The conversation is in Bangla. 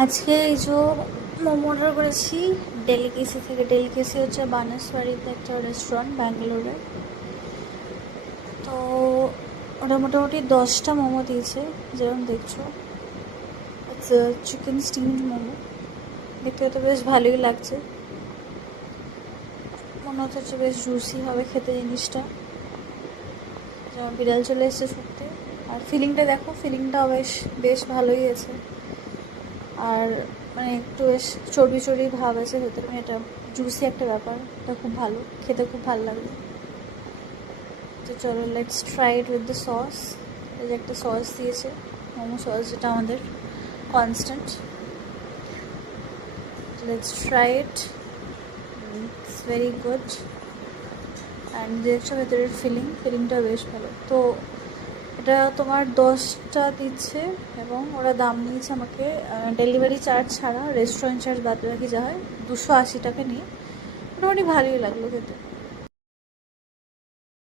আজকে এই যে মোমো অর্ডার করেছি ডেলিকেসি থেকে। ডেলিকেসি হচ্ছে বানাসবাড়িতে একটা রেস্টুরেন্ট ব্যাঙ্গালোরে। তো ওটা মোটামুটি 10টা মোমো দিয়েছে, যেরকম দেখছো। It's chicken steamed momo. দেখতে তো বেশ ভালোই লাগছে, মনে হচ্ছে বেশ জুসি হবে খেতে জিনিসটা। যেমন বিড়াল চলে এসছে সত্যি। আর ফিলিংটা দেখো, ফিলিংটাও বেশ বেশ ভালোই আছে। আর মানে একটু বেশ চর্বি চর্বি ভাব আছে ভেতরে, মানে এটা জুসি একটা ব্যাপার। এটা খুব ভালো খেতে, খুব ভালো লাগলো। তো চলো let's try it with the sauce. এই যে একটা সস দিয়েছে, মোমো সস, যেটা আমাদের constant. Let's try it. It's very good. And দেখছো ভেতরের ফিলিংটা বেশ ভালো। তো এটা তোমার 10টা দিচ্ছে, এবং ওরা দাম নিয়েছে আমাকে ডেলিভারি চার্জ ছাড়া, রেস্টুরেন্ট চার্জ বাদ বাকি যা হয় 280 টাকা নিয়ে। মোটামুটি ভালোই লাগলো খেতে।